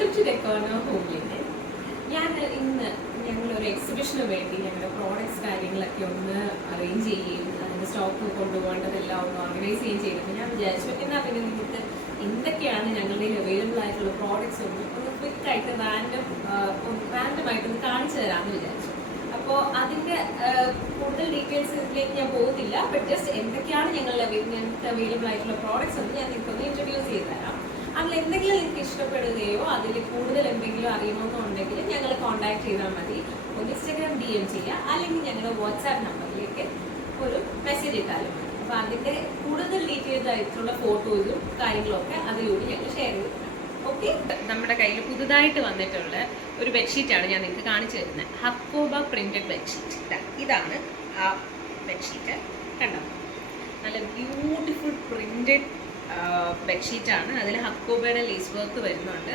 Welcome to ഡെക്കോർണർ ഹോംലിൻ്റെ. ഞാൻ ഇന്ന് ഞങ്ങളൊരു എക്സിബിഷന് വേണ്ടി ഞങ്ങളുടെ പ്രോഡക്ട്സ് കാര്യങ്ങളൊക്കെ ഒന്ന് അറേഞ്ച് ചെയ്യുകയും അതിൻ്റെ സ്റ്റോക്ക് കൊണ്ടുപോകേണ്ടതെല്ലാം ഒന്ന് ഓർഗനൈസ് ചെയ്യുകയും ചെയ്തപ്പോൾ ഞാൻ വിചാരിച്ചു എന്നാൽ പിന്നെ നിങ്ങൾക്ക് എന്തൊക്കെയാണ് ഞങ്ങളുടെ അവൈലബിൾ ആയിട്ടുള്ള പ്രോഡക്ട്സ് ഒന്ന് ക്വിക്കായിട്ട് റാൻഡമായിട്ടൊന്ന് കാണിച്ചു തരാമെന്ന് വിചാരിച്ചു. അപ്പോൾ അതിൻ്റെ കൂടുതൽ ഡീറ്റെയിൽസിലേക്ക് ഞാൻ പോകുന്നില്ല. ബട്ട് ജസ്റ്റ് എന്തൊക്കെയാണ് ഞങ്ങൾക്ക് അവൈലബിൾ ആയിട്ടുള്ള പ്രോഡക്ട്സ് എന്ന് ഞാൻ നിങ്ങൾക്കൊന്ന് ഇൻട്രൊഡ്യൂസ് ചെയ്ത് തരാം. അതിൽ എന്തെങ്കിലും നിങ്ങൾക്ക് ഇഷ്ടപ്പെടുകയോ അതിൽ കൂടുതൽ എന്തെങ്കിലും അറിയണമെന്നുണ്ടെങ്കിൽ ഞങ്ങൾ കോൺടാക്ട് ചെയ്താൽ മതി. ഒരു ഇൻസ്റ്റാഗ്രാം DM ചെയ്യുക, അല്ലെങ്കിൽ ഞങ്ങളുടെ വാട്സാപ്പ് നമ്പറിലേക്ക് ഒരു മെസ്സേജ് ഇട്ടാലും മതി. അപ്പോൾ അതിൻ്റെ കൂടുതൽ ഡീറ്റെയിൽസ് ആയിട്ടുള്ള ഫോട്ടോസും കാര്യങ്ങളൊക്കെ അതിലൂടെ ഞങ്ങൾ ഷെയർ ചെയ്ത് തരാം. ഓക്കെ, നമ്മുടെ കയ്യിൽ പുതുതായിട്ട് വന്നിട്ടുള്ള ഒരു ബെഡ്ഷീറ്റാണ് ഞാൻ നിങ്ങൾക്ക് കാണിച്ചു തരുന്നത്. Hakoba printed bedsheet. ഇതാണ് ആ ബെഡ്ഷീറ്റ്. കണ്ടോ, നല്ല ബ്യൂട്ടിഫുൾ പ്രിന്റഡ് ബെഡ്ഷീറ്റാണ്. അതിൽ ഹക്കോബയുടെ ലേസ് വർക്ക് വരുന്നുണ്ട്.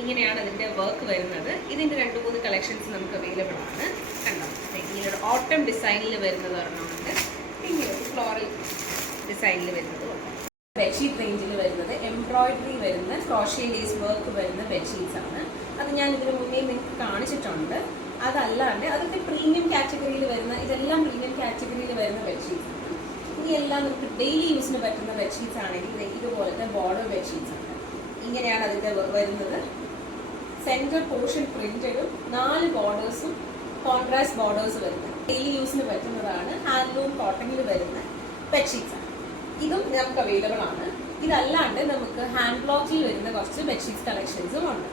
ഇങ്ങനെയാണ് അതിൻ്റെ വർക്ക് വരുന്നത്. ഇതിൻ്റെ 2-3 കളക്ഷൻസ് നമുക്ക് അവൈലബിൾ ആണ്. കണ്ടോ, ഇങ്ങനെയൊരു ഓട്ടം ഡിസൈനിൽ വരുന്നത് ഒരെണ്ണമുണ്ട്, പിന്നെ ഒരു ഫ്ലോറൽ ഡിസൈനിൽ വരുന്നതും ഉണ്ട്. ബെഡ്ഷീറ്റ് റേഞ്ചിൽ വരുന്നത് എംബ്രോയിഡറി വരുന്ന ക്രോഷ്യ ലേസ് വർക്ക് വരുന്ന ബെഡ്ഷീറ്റ്സ് ആണ്. അത് ഞാൻ ഇതിന് മുന്നേ നിങ്ങൾക്ക് കാണിച്ചിട്ടുണ്ട്. അതല്ലാണ്ട് അതൊക്കെ പ്രീമിയം കാറ്റഗറിയിൽ വരുന്ന, ഇതെല്ലാം പ്രീമിയം കാറ്റഗറിയിൽ വരുന്ന ബെഡ്ഷീറ്റ്സ് ആണ്. ഇനിയെല്ലാം നമുക്ക് ഡെയിലി യൂസിന് പറ്റുന്ന ബെഡ്ഷീറ്റ്സ് ആണെങ്കിൽ ഇതുപോലത്തെ ബോർഡർ ബെഡ്ഷീറ്റ്സ് ആണ്. ഇങ്ങനെയാണ് അതിൻ്റെ വരുന്നത്. സെൻറ്റർ പോർഷൻ പ്രിന്റഡും 4 ബോർഡേഴ്സും കോൺട്രാസ്റ്റ് ബോർഡേഴ്സ് വരുന്നത് ഡെയിലി യൂസിന് പറ്റുന്നതാണ്. ഹാൻഡ്ലൂം കോട്ടണിൽ വരുന്ന ബെഡ്ഷീറ്റ്സ് ആണ്. ഇതും നമുക്ക് അവൈലബിൾ ആണ്. ഇതല്ലാണ്ട് നമുക്ക് ഹാൻഡ് ബ്ലോക്കിൽ വരുന്ന കുറച്ച് ബെഡ്ഷീറ്റ്സ് കളക്ഷൻസും ഉണ്ട്.